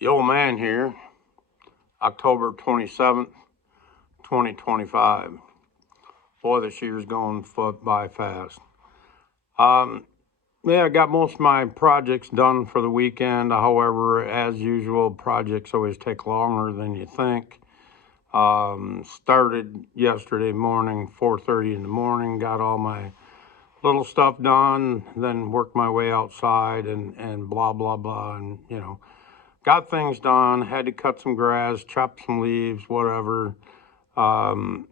The old man here, October 27th, 2025. Boy, this year's going by fast. Yeah, I got most of my projects done for the weekend. However, as usual, projects always take longer than you think. Started yesterday morning, 4:30 in the morning, got all my little stuff done, then worked my way outside and blah, blah, blah. And, got things done, had to cut some grass, chop some leaves, whatever. Um,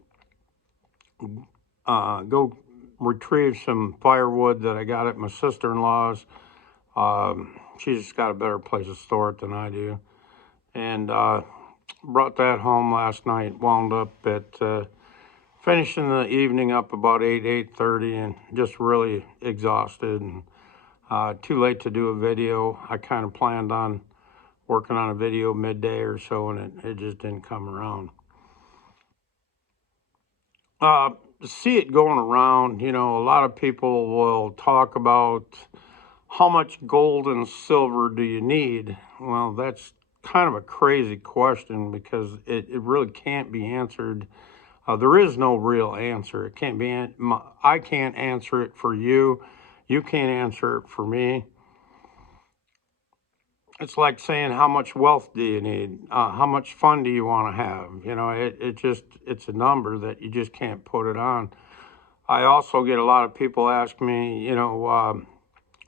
go retrieve some firewood that I got at my sister-in-law's. She's just got a better place to store it than I do. And brought that home last night, wound up at finishing the evening up about 8:30 and just really exhausted and too late to do a video. I kind of planned on working on a video midday or so, and it just didn't come around. To see it going around, a lot of people will talk about how much gold and silver do you need? Well, that's kind of a crazy question because it really can't be answered. There is no real answer. It can't be. I can't answer it for you. You can't answer it for me. It's like saying how much wealth do you need? How much fun do you want to have? It's a number that you just can't put it on. I also get a lot of people ask me,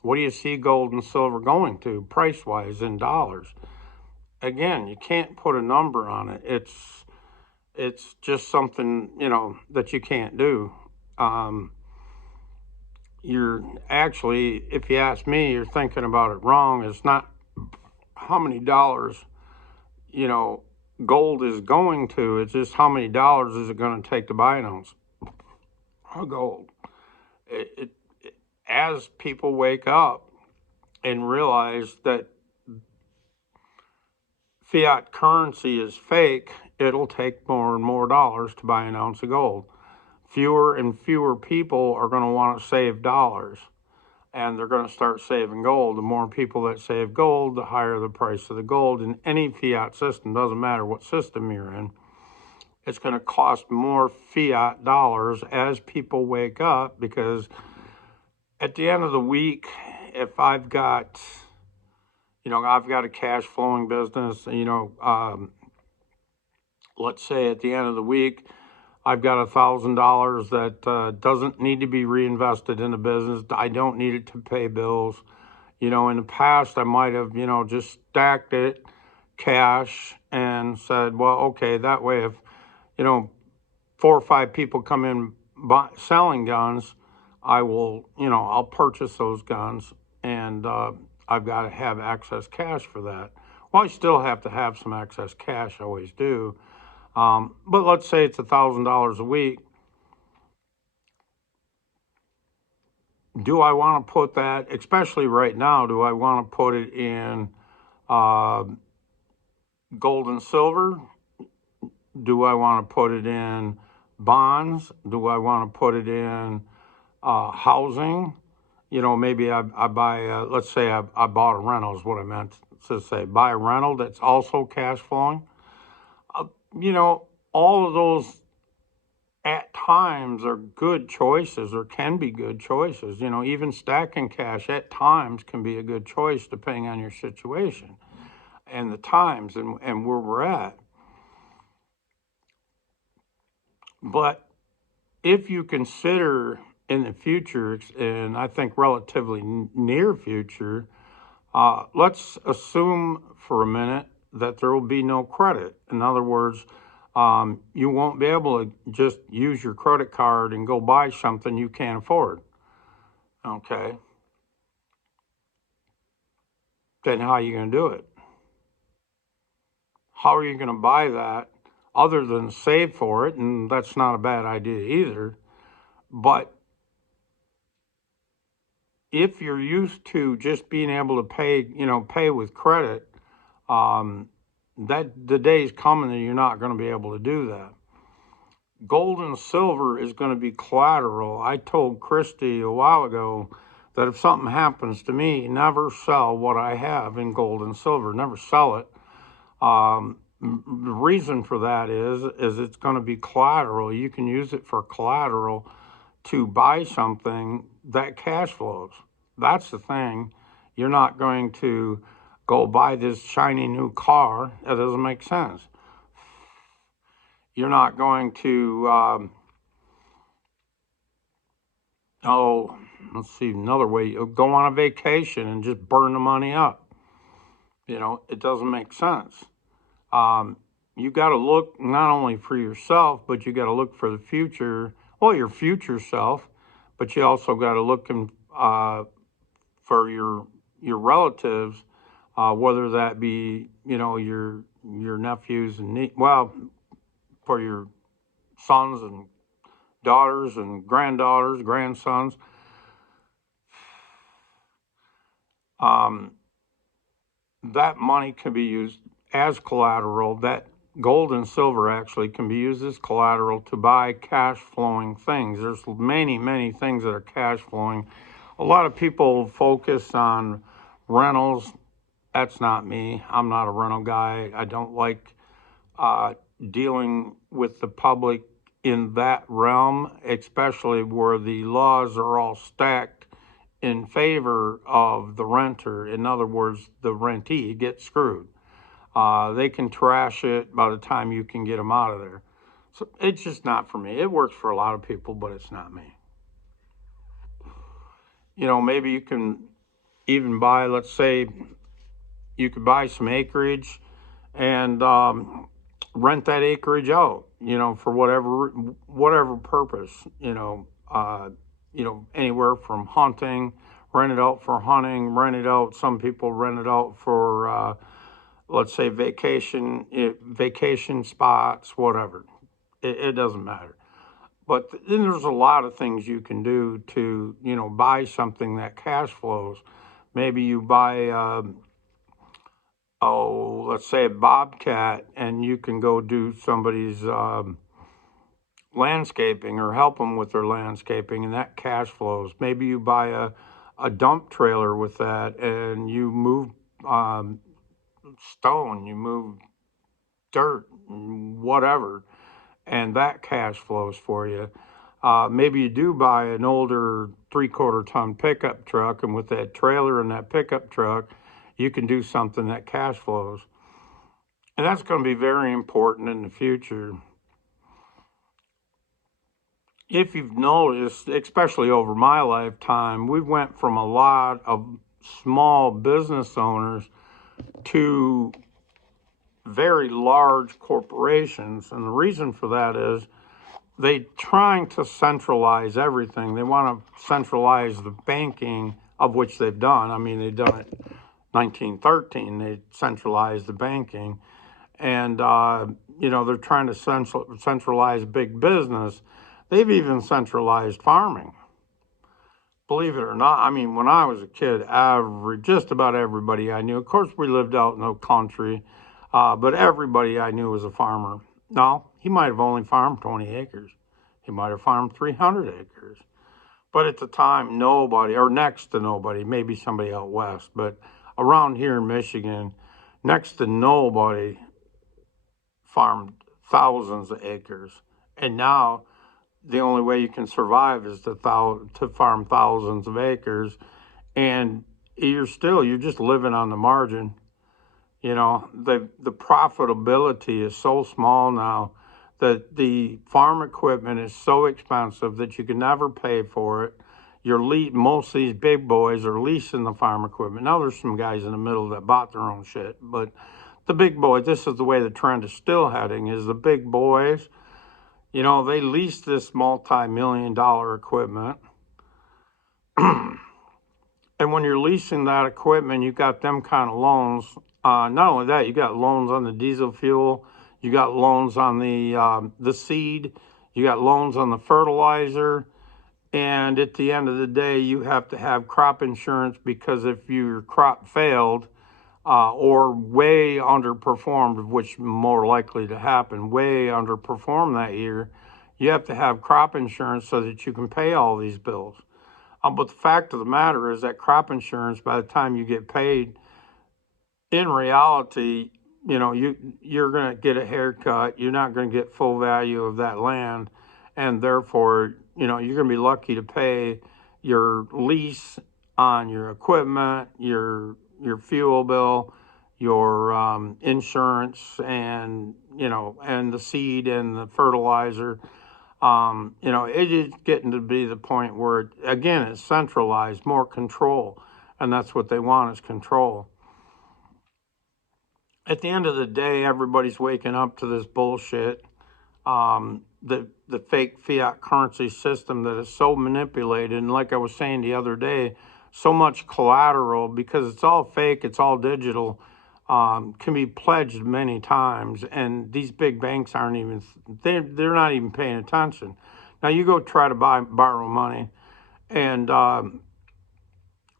what do you see gold and silver going to price-wise in dollars? Again, you can't put a number on it. It's just something, that you can't do. You're actually, if you ask me, you're thinking about it wrong. It's not how many dollars, gold is going to. It's just how many dollars is it going to take to buy an ounce of gold. As people wake up and realize that fiat currency is fake, it'll take more and more dollars to buy an ounce of gold. Fewer and fewer people are going to want to save dollars, and they're going to start saving gold. The more people that save gold, the higher the price of the gold. In any fiat system, doesn't matter what system you're in, it's going to cost more fiat dollars as people wake up, because at the end of the week, if I've got a cash flowing business, let's say at the end of the week, I've got $1,000 that doesn't need to be reinvested in the business. I don't need it to pay bills. In the past, I might have, just stacked it cash and said, well, okay, that way if, 4 or 5 people come in selling guns, I will, I'll purchase those guns, and I've got to have excess cash for that. Well, I still have to have some excess cash, I always do. But let's say it's $1,000 a week. Do I want to put that, especially right now, do I want to put it in gold and silver? Do I want to put it in bonds? Do I want to put it in housing? Maybe I buy, let's say I bought a rental is what I meant to say. Buy a rental that's also cash flowing. All of those at times are good choices, or can be good choices. Even stacking cash at times can be a good choice depending on your situation and the times and where we're at. But if you consider in the future, and I think relatively near future, let's assume for a minute that there will be no credit. In other words, you won't be able to just use your credit card and go buy something you can't afford. Okay. Then how are you going to do it? How are you going to buy that other than save for it? And that's not a bad idea either. But if you're used to just being able to pay with credit, that the day's coming that you're not going to be able to do that. Gold and silver is going to be collateral. I told Christy a while ago that if something happens to me, never sell what I have in gold and silver. Never sell it. The reason for that is it's going to be collateral. You can use it for collateral to buy something that cash flows. That's the thing. You're not going to go buy this shiny new car. That doesn't make sense. You're not going to, let's see, another way. You go on a vacation and just burn the money up. It doesn't make sense. You got to look not only for yourself, but you got to look for the future. Well, your future self, but you also got to look for your relatives, whether that be your nephews and for your sons and daughters and granddaughters, grandsons. That money can be used as collateral. That gold and silver actually can be used as collateral to buy cash flowing things. There's many things that are cash flowing. A lot of people focus on rentals. That's not me. I'm not a rental guy. I don't like dealing with the public in that realm, especially where the laws are all stacked in favor of the renter. In other words, the rentee gets screwed. They can trash it by the time you can get them out of there. So it's just not for me. It works for a lot of people, but it's not me. Maybe you can even buy, let's say, you could buy some acreage and rent that acreage out, for whatever purpose, anywhere from hunting, rent it out for hunting, rent it out. Some people rent it out for, let's say, vacation spots, whatever. It doesn't matter. But then there's a lot of things you can do to, buy something that cash flows. Maybe you buy, let's say a bobcat, and you can go do somebody's landscaping or help them with their landscaping, and that cash flows. Maybe you buy a dump trailer with that, and you move stone, you move dirt, whatever, and that cash flows for you. Maybe you do buy an older 3/4 ton pickup truck, and with that trailer and that pickup truck, you can do something that cash flows. And that's going to be very important in the future. If you've noticed, especially over my lifetime, we went from a lot of small business owners to very large corporations. And the reason for that is they're trying to centralize everything. They want to centralize the banking, of which they've done. I mean, they've done it 1913. They centralized the banking. And, they're trying to centralize big business. They've even centralized farming. Believe it or not, I mean, when I was a kid, just about everybody I knew, of course, we lived out in the country, but everybody I knew was a farmer. No, he might have only farmed 20 acres. He might have farmed 300 acres. But at the time, nobody, or next to nobody, maybe somebody out west, but around here in Michigan, next to nobody farmed thousands of acres. And now the only way you can survive is to farm thousands of acres, and you're just living on the margin. The profitability is so small now that the farm equipment is so expensive that you can never pay for it. Most of these big boys are leasing the farm equipment. Now there's some guys in the middle that bought their own shit, but the big boys, this is the way the trend is still heading, is the big boys, they lease this multi-million-dollar equipment. And when you're leasing that equipment, you got them kind of loans. Not only that, you got loans on the diesel fuel, you got loans on the seed, you got loans on the fertilizer, and at the end of the day, you have to have crop insurance, because if your crop failed or way underperformed, which more likely to happen, way underperformed that year, you have to have crop insurance so that you can pay all these bills. But the fact of the matter is that crop insurance, by the time you get paid, in reality, you're going to get a haircut. You're not going to get full value of that land, and therefore, you're going to be lucky to pay your lease on your equipment, your fuel bill, your insurance, and and the seed and the fertilizer. It is getting to be the point where, again, it's centralized, more control, and that's what they want is control. At the end of the day, everybody's waking up to this bullshit. The fake fiat currency system that is so manipulated, and like I was saying the other day, so much collateral because it's all fake, it's all digital, can be pledged many times, and these big banks aren't even they're not even paying attention. Now you go try to borrow money, and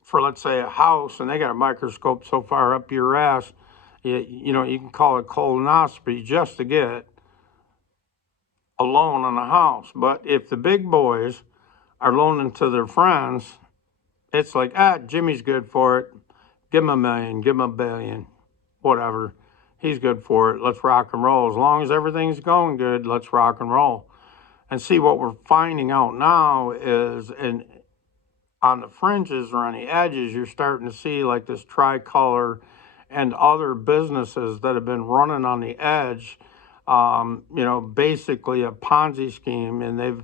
for let's say a house, and they got a microscope so far up your ass, you can call it colonoscopy just to get a loan on a house. But if the big boys are loaning to their friends, it's like, Jimmy's good for it. Give him $1 million, give him $1 billion, whatever. He's good for it. Let's rock and roll. As long as everything's going good, let's rock and roll. And see, what we're finding out now is, and on the fringes or on the edges, you're starting to see like this Tricolor and other businesses that have been running on the edge, basically a Ponzi scheme, and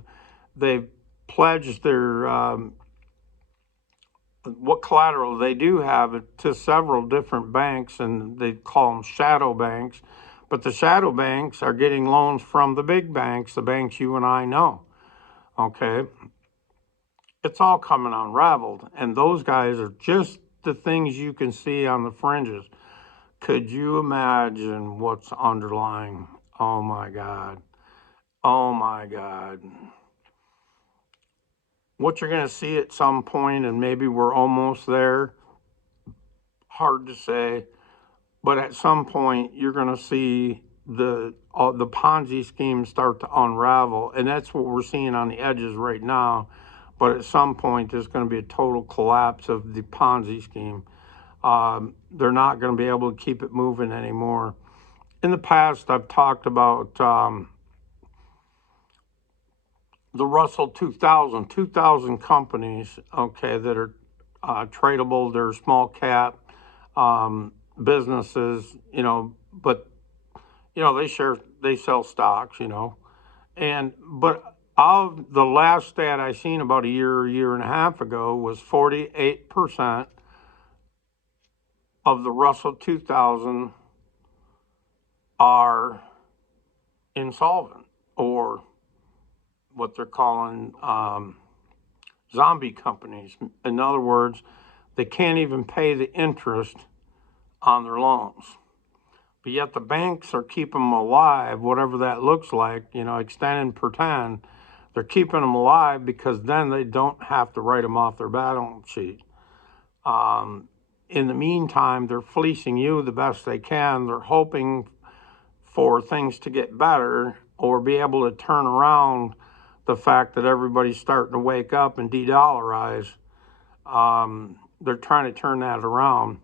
they've pledged their what collateral they do have to several different banks, and they call them shadow banks. But the shadow banks are getting loans from the big banks, the banks you and I know. Okay, it's all coming unraveled, and those guys are just the things you can see on the fringes. Could you imagine what's underlying? Oh my God. Oh my God. What you're going to see at some point, and maybe we're almost there, hard to say, but at some point you're going to see the Ponzi schemes start to unravel, and that's what we're seeing on the edges right now. But at some point, there's going to be a total collapse of the Ponzi scheme. They're not going to be able to keep it moving anymore. In the past, I've talked about the Russell 2,000 companies, okay, that are tradable. They're small cap businesses, but they sell stocks, but of the last stat I seen about a year and a half ago was 48% of the Russell 2000 are insolvent, or what they're calling zombie companies. In other words, they can't even pay the interest on their loans. But yet the banks are keeping them alive, whatever that looks like, extend and pretend. They're keeping them alive because then they don't have to write them off their balance sheet. In the meantime, they're fleecing you the best they can. They're hoping for things to get better or be able to turn around the fact that everybody's starting to wake up and de-dollarize. They're trying to turn that around,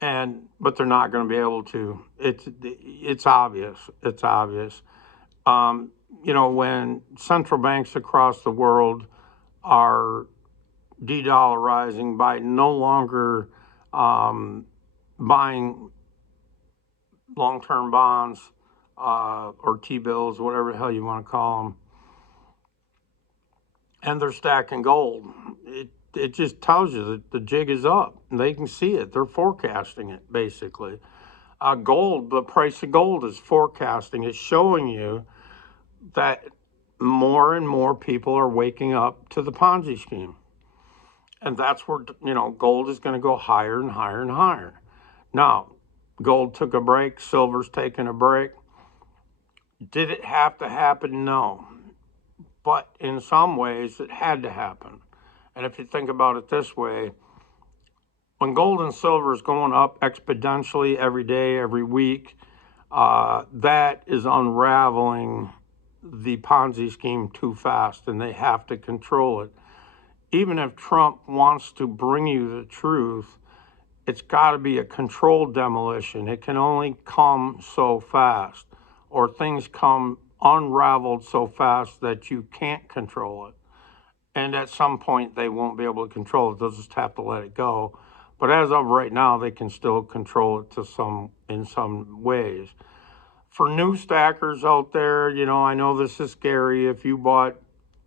but they're not going to be able to. It's obvious. It's obvious. When central banks across the world are de-dollarizing by no longer buying long-term bonds or T-bills, whatever the hell you want to call them, and they're stacking gold, it just tells you that the jig is up. They can see it. They're forecasting it, basically. Gold, the price of gold is forecasting. It's showing you that more and more people are waking up to the Ponzi scheme. And that's where, gold is going to go higher and higher and higher. Now, gold took a break. Silver's taking a break. Did it have to happen? No. But in some ways, it had to happen. And if you think about it this way, when gold and silver is going up exponentially every day, every week, that is unraveling the Ponzi scheme too fast, and they have to control it. Even if Trump wants to bring you the truth, it's got to be a controlled demolition. It can only come so fast, or things come unraveled so fast that you can't control it. And at some point, they won't be able to control it. They'll just have to let it go. But as of right now, they can still control it in some ways. For new stackers out there, I know this is scary. If you bought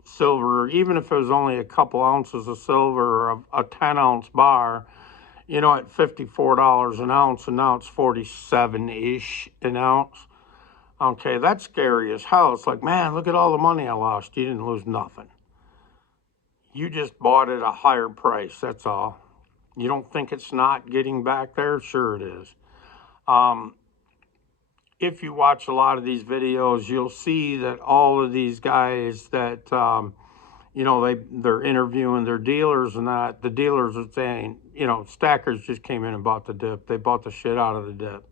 silver, even if it was only a couple ounces of silver or a 10-ounce bar, at $54 an ounce, and now it's 47-ish an ounce. Okay, that's scary as hell. It's like, man, look at all the money I lost. You didn't lose nothing. You just bought at a higher price, that's all. You don't think it's not getting back there? Sure it is. If you watch a lot of these videos, you'll see that all of these guys that, they're interviewing their dealers, and that the dealers are saying, stackers just came in and bought the dip. They bought the shit out of the dip.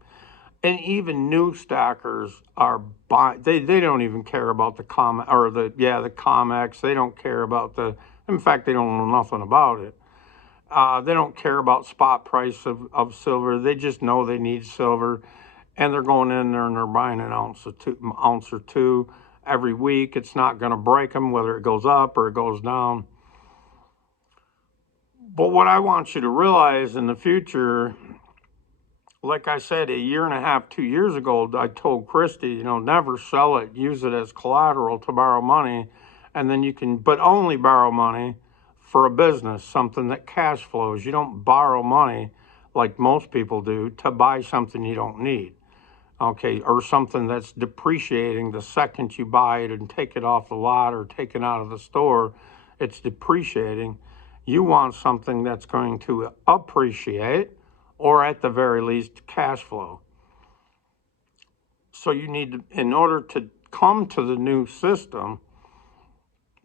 And even new stackers are buying. They don't even care about the COMEX. They don't care about in fact, they don't know nothing about it. They don't care about spot price of silver. They just know they need silver, and they're going in there and they're buying an ounce or two every week. It's not going to break them whether it goes up or it goes down. But what I want you to realize in the future, like I said, a year and a half, 2 years ago, I told Christy, never sell it. Use it as collateral to borrow money, and then but only borrow money for a business, something that cash flows. You don't borrow money like most people do to buy something you don't need, okay, or something that's depreciating the second you buy it and take it off the lot or take it out of the store. It's depreciating. You want something that's going to appreciate, or at the very least, cash flow. So you need to, in order to come to the new system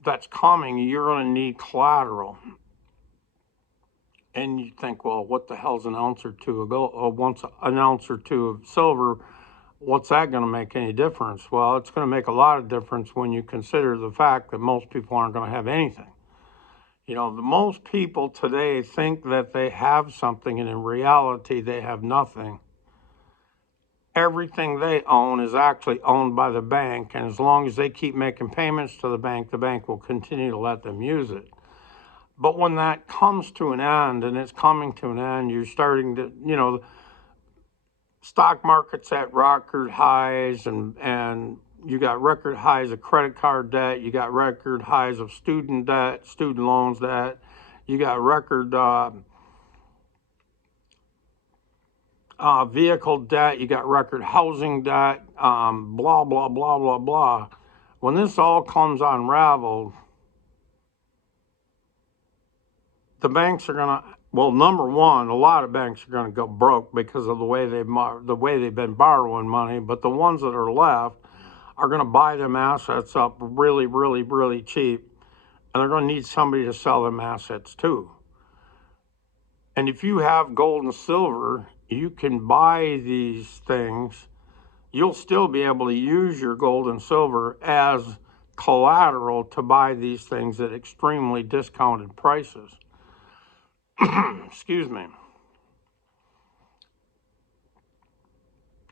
that's coming, you're going to need collateral. And you think, well, what the hell's an ounce or two of gold, or once an ounce or two of silver? What's that going to make any difference? Well, it's going to make a lot of difference when you consider the fact that most people aren't going to have anything. The most people today think that they have something, and in reality, they have nothing. Everything they own is actually owned by the bank, and as long as they keep making payments to the bank will continue to let them use it. But when that comes to an end, and it's coming to an end, you're starting to, the stock market's at record highs, and you got record highs of credit card debt, you got record highs of student debt, student loans debt, you got record vehicle debt, you got record housing debt, blah, blah, blah, blah, blah. When this all comes unraveled, the banks are going to, well, number one, a lot of banks are going to go broke because of the way they've been borrowing money, but the ones that are left are going to buy them assets up really, really, really cheap, and they're going to need somebody to sell them assets to. And if you have gold and silver, you can buy these things. You'll still be able to use your gold and silver as collateral to buy these things at extremely discounted prices. Excuse me.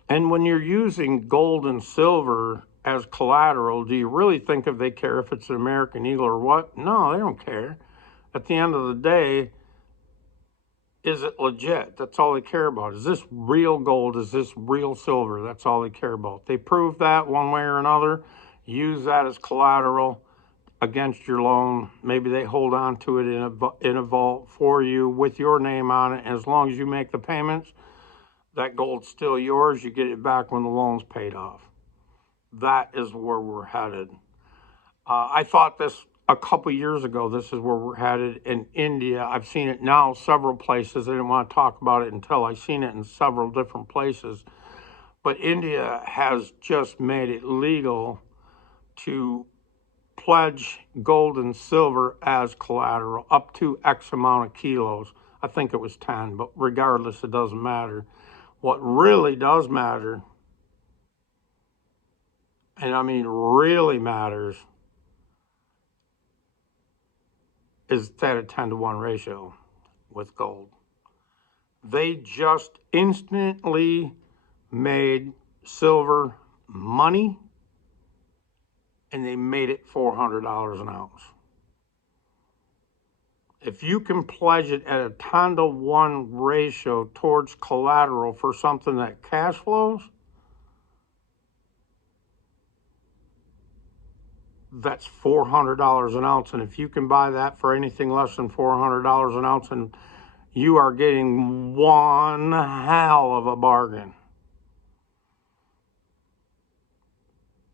And when you're using gold and silver as collateral, do you really think if they care if it's an American Eagle or what? No, they don't care. At the end of the day, is it legit? That's all they care about. Is this real gold? Is this real silver? That's all they care about. They prove that one way or another. Use that as collateral against your loan. Maybe they hold on to it in a vault for you with your name on it. And as long as you make the payments, that gold's still yours. You get it back when the loan's paid off. That is where we're headed. I thought this a couple years ago, this is where we're headed in India. I've seen it now several places. I didn't want to talk about it until I seen it in several different places. But India has just made it legal to pledge gold and silver as collateral up to X amount of kilos. I think it was 10, but regardless, it doesn't matter. What really does matter, and I mean really matters, is that a 10-to-1 ratio with gold. They just instantly made silver money, and they made it $400 an ounce. If you can pledge it at a 10-to-1 ratio towards collateral for something that cash flows, that's $400 an ounce. And if you can buy that for anything less than $400 an ounce, and you are getting one hell of a bargain.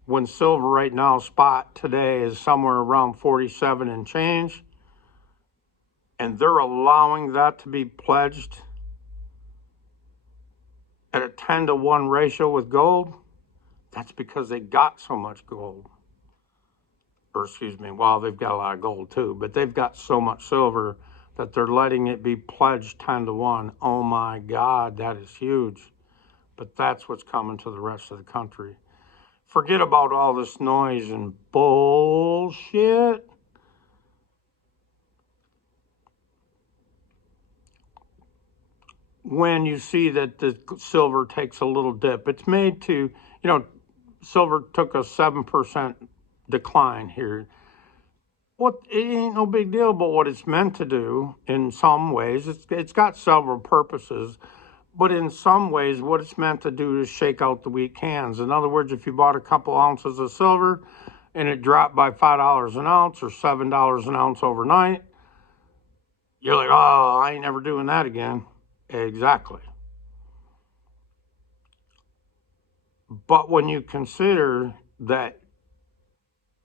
When silver right now, spot today, is somewhere around 47 and change, and they're allowing that to be pledged at a 10-to-1 ratio with gold, that's because they got so much gold. Or excuse me, well, they've got a lot of gold too, but they've got so much silver that they're letting it be pledged 10-to-1. Oh my God, that is huge. But that's what's coming to the rest of the country. Forget about all this noise and bullshit. When you see that the silver takes a little dip, it's made to, silver took a 7% decline here. It ain't no big deal, but what it's meant to do in some ways, it's got several purposes, but in some ways, what it's meant to do is shake out the weak hands. In other words, if you bought a couple ounces of silver and it dropped by $5 an ounce or $7 an ounce overnight, you're like, oh, I ain't never doing that again. Exactly. But when you consider that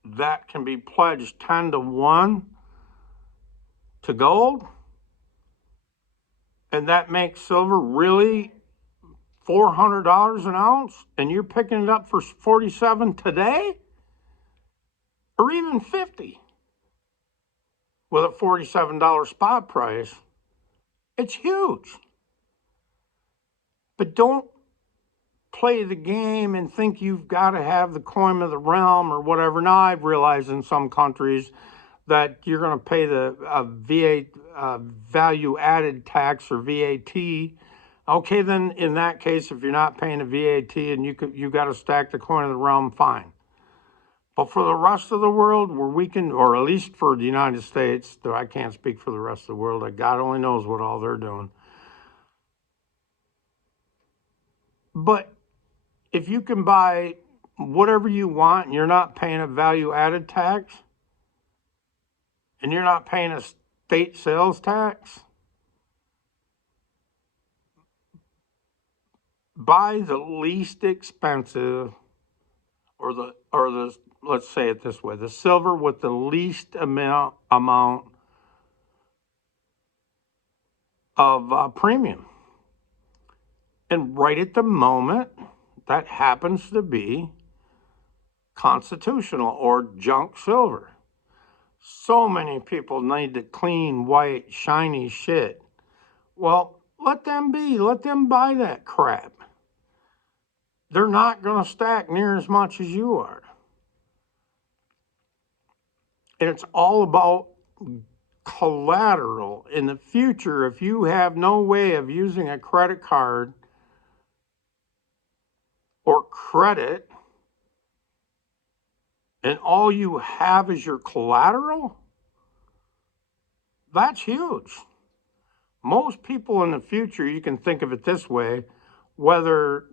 that can be pledged 10-to-1 to gold, and that makes silver really $400 an ounce, and you're picking it up for 47 today, or even 50 with a $47 spot price, it's huge. But don't play the game and think you've got to have the coin of the realm or whatever. Now, I've realized in some countries that you're going to pay the value added tax or VAT. Okay, then in that case, if you're not paying a VAT and you got to stack the coin of the realm, fine. But for the rest of the world, where we can, or at least for the United States, though I can't speak for the rest of the world, like God only knows what all they're doing. But if you can buy whatever you want and you're not paying a value added tax and you're not paying a state sales tax, buy the least expensive or the let's say it this way, the silver with the least amount of premium. And right at the moment, that happens to be constitutional or junk silver. So many people need the clean, white, shiny shit. Well, let them be. Let them buy that crap. They're not going to stack near as much as you are. And it's all about collateral. In the future, if you have no way of using a credit card or credit, and all you have is your collateral, that's huge. Most people in the future, you can think of it this way, whether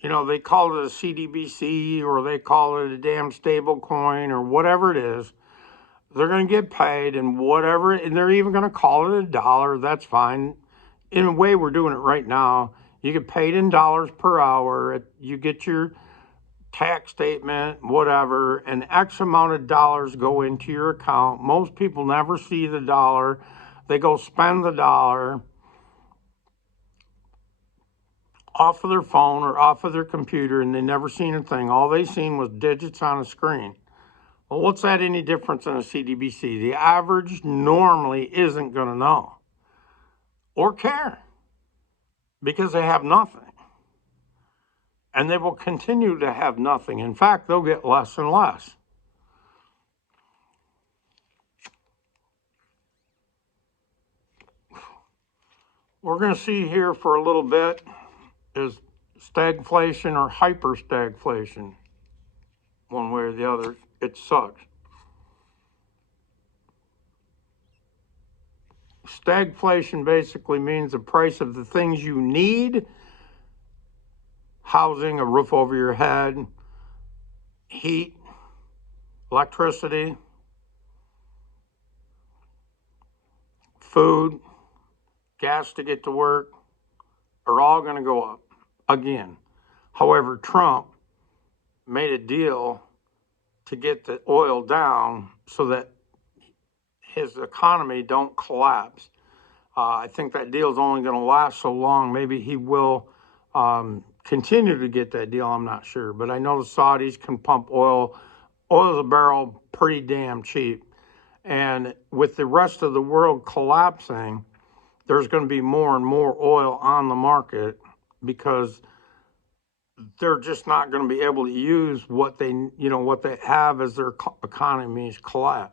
they call it a CDBC or they call it a damn stable coin or whatever it is, they're going to get paid in whatever, and they're even going to call it a dollar. That's fine. In a way, we're doing it right now. You get paid in dollars per hour. You get your tax statement, whatever, and X amount of dollars go into your account. Most people never see the dollar. They go spend the dollar off of their phone or off of their computer, and they never seen a thing. All they seen was digits on a screen. Well, what's that any difference in a CDBC? The average normally isn't going to know or care because they have nothing. And they will continue to have nothing. In fact, they'll get less and less. we're going to see here for a little bit is stagflation or hyperstagflation. One way or the other, it sucks. Stagflation basically means the price of the things you need: housing, a roof over your head, heat, electricity, food, gas to get to work, are all going to go up again. However, Trump made a deal to get the oil down so that his economy don't collapse. I think that deal is only going to last so long. Maybe he will continue to get that deal. I'm not sure, but I know the Saudis can pump oil a barrel pretty damn cheap. And with the rest of the world collapsing, there's going to be more and more oil on the market because they're just not going to be able to use what they have as their economies collapse.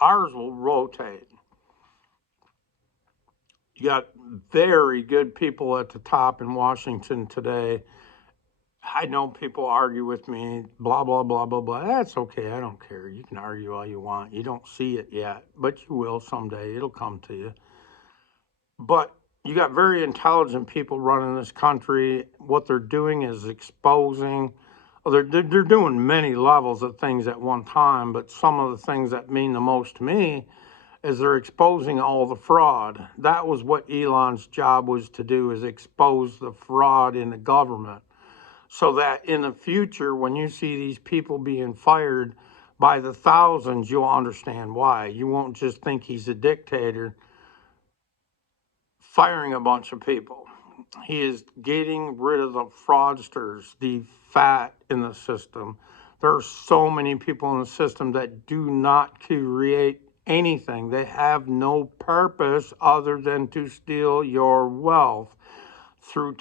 Ours will rotate. You got very good people at the top in Washington today. I know people argue with me, blah, blah, blah, blah, blah. That's okay. I don't care. You can argue all you want. You don't see it yet, but you will someday. It'll come to you. But you got very intelligent people running this country. What they're doing is exposing. They're doing many levels of things at one time, but some of the things that mean the most to me is they're exposing all the fraud. That was what Elon's job was to do, is expose the fraud in the government, so that in the future, when you see these people being fired by the thousands, you'll understand why. You won't just think he's a dictator firing a bunch of people. He is getting rid of the fraudsters, the fat in the system. There are so many people in the system that do not create anything. They have no purpose other than to steal your wealth through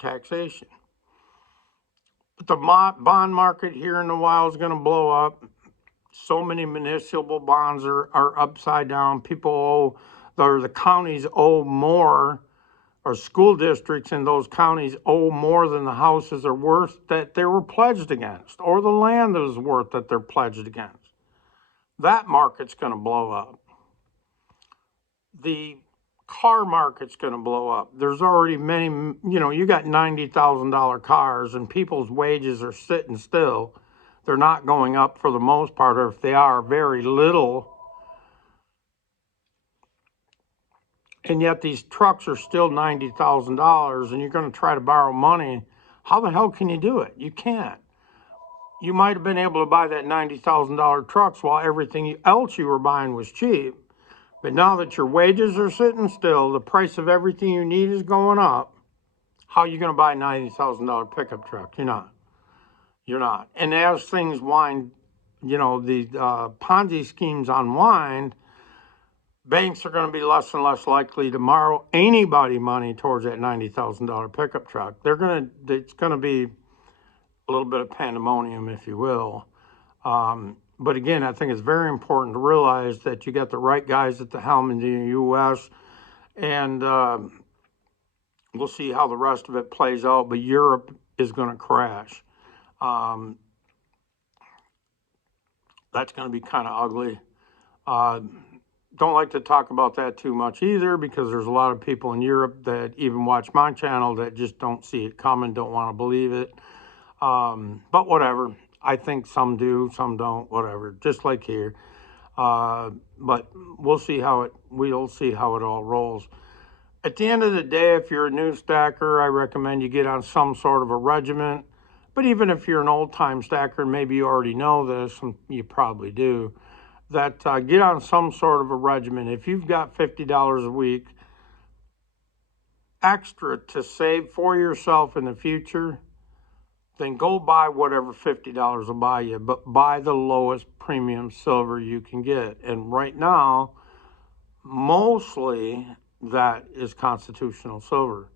taxation. But the bond market here in a while is going to blow up. So many municipal bonds are upside down. People the counties owe more, or school districts in those counties owe more than the houses are worth that they were pledged against, or the land that is worth that they're pledged against. That market's going to blow up. The car market's going to blow up. There's already many, you got $90,000 cars and people's wages are sitting still. They're not going up for the most part, or if they are, very little. And yet these trucks are still $90,000 and you're going to try to borrow money. How the hell can you do it? You can't. You might have been able to buy that $90,000 trucks while everything else you were buying was cheap. But now that your wages are sitting still, the price of everything you need is going up. How are you going to buy a $90,000 pickup truck? You're not. You're not. And as things wind, the Ponzi schemes unwind, banks are going to be less and less likely to borrow anybody money towards that $90,000 pickup truck. It's going to be a little bit of pandemonium, if you will. But again, I think it's very important to realize that you got the right guys at the helm in the U.S. and we'll see how the rest of it plays out. But Europe is going to crash. That's going to be kind of ugly. Don't like to talk about that too much either, because there's a lot of people in Europe that even watch my channel that just don't see it coming, don't want to believe it. But whatever. I think some do, some don't, whatever, just like here. But we'll see how it all rolls. At the end of the day, if you're a new stacker, I recommend you get on some sort of a regiment. But even if you're an old-time stacker, maybe you already know this, and you probably do, that get on some sort of a regimen. If you've got $50 a week extra to save for yourself in the future, then go buy whatever $50 will buy you, but buy the lowest premium silver you can get. And right now, mostly that is constitutional silver.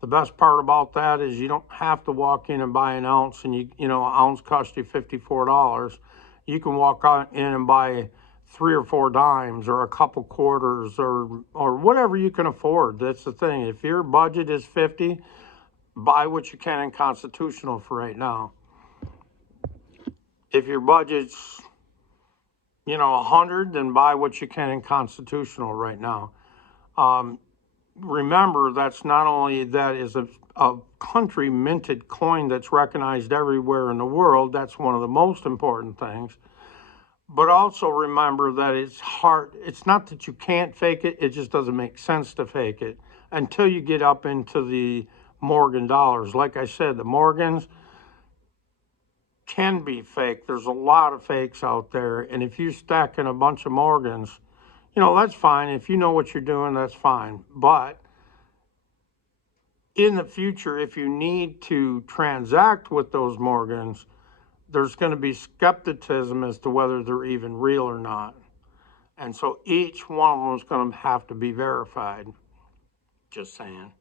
The best part about that is you don't have to walk in and buy an ounce, and an ounce costs you $54. You can walk in and buy 3 or 4 dimes or a couple quarters or whatever you can afford. That's the thing. If your budget is 50, buy what you can in constitutional for right now. If your budget's 100, then buy what you can in constitutional right now. Remember, that's not only that is a country minted coin that's recognized everywhere in the world. That's one of the most important things. But also remember that it's hard. It's not that you can't fake it. It just doesn't make sense to fake it until you get up into the Morgan dollars. Like I said, the Morgans can be fake. There's a lot of fakes out there. And if you stack in a bunch of Morgans, that's fine. If you know what you're doing, that's fine. But in the future, if you need to transact with those Morgans, there's going to be skepticism as to whether they're even real or not. And so each one of them is going to have to be verified. Just saying.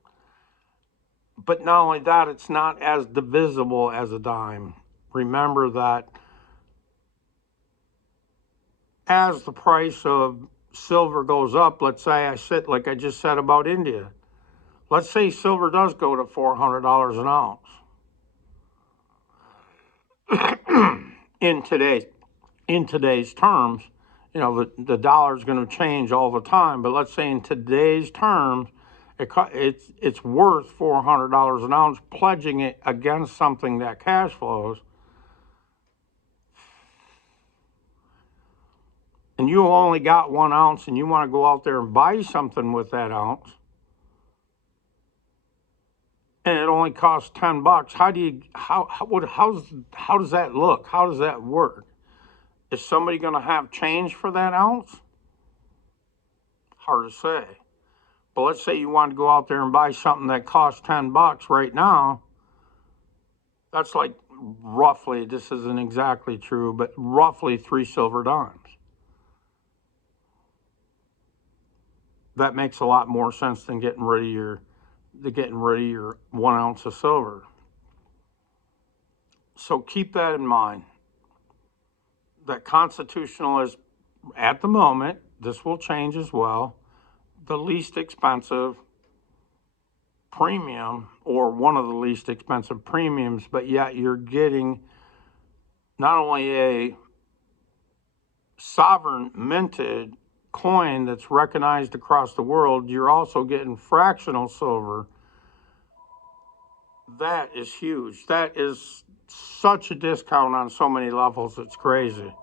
But not only that, it's not as divisible as a dime. Remember that as the price of silver goes up, let's say like I just said about India. Let's say silver does go to $400 an ounce. In today's terms, the dollar is going to change all the time. But let's say in today's terms, it's worth $400 an ounce, pledging it against something that cash flows. And you only got 1 ounce, and you want to go out there and buy something with that ounce, and it only costs $10. How does that look? How does that work? Is somebody going to have change for that ounce? Hard to say. But let's say you want to go out there and buy something that costs $10 right now. That's like roughly, this isn't exactly true, but roughly 3 silver dimes. That makes a lot more sense than getting rid of your 1 ounce of silver. So keep that in mind. That constitutional is, at the moment, this will change as well, the least expensive premium, or one of the least expensive premiums, but yet you're getting not only a sovereign minted coin that's recognized across the world, you're also getting fractional silver. That is huge. That is such a discount on so many levels, it's crazy.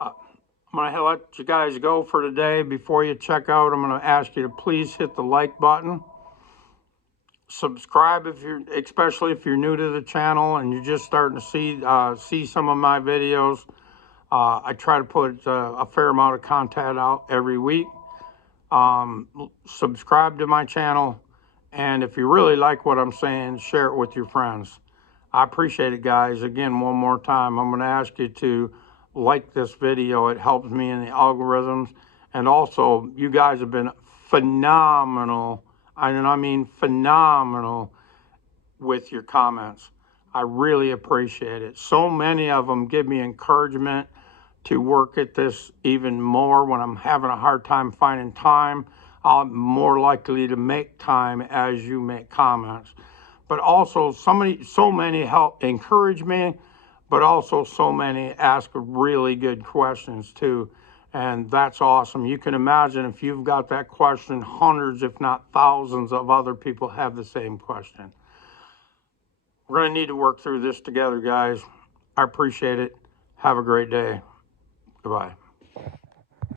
I'm going to let you guys go for today. Before you check out, I'm going to ask you to please hit the like button. Subscribe especially if you're new to the channel and you're just starting to see some of my videos. I try to put a fair amount of content out every week. Subscribe to my channel, and if you really like what I'm saying, share it with your friends. I appreciate it, guys. Again, one more time, I'm going to ask you to like this video. It helps me in the algorithms, and also you guys have been phenomenal, and I mean phenomenal, with your comments. I really appreciate it. So many of them give me encouragement to work at this even more. When I'm having a hard time finding time, I'm more likely to make time as you make comments. But also so many help encourage me, but also so many ask really good questions too. And that's awesome. You can imagine if you've got that question, hundreds, if not thousands of other people have the same question. We're going to need to work through this together, guys. I appreciate it. Have a great day. Goodbye.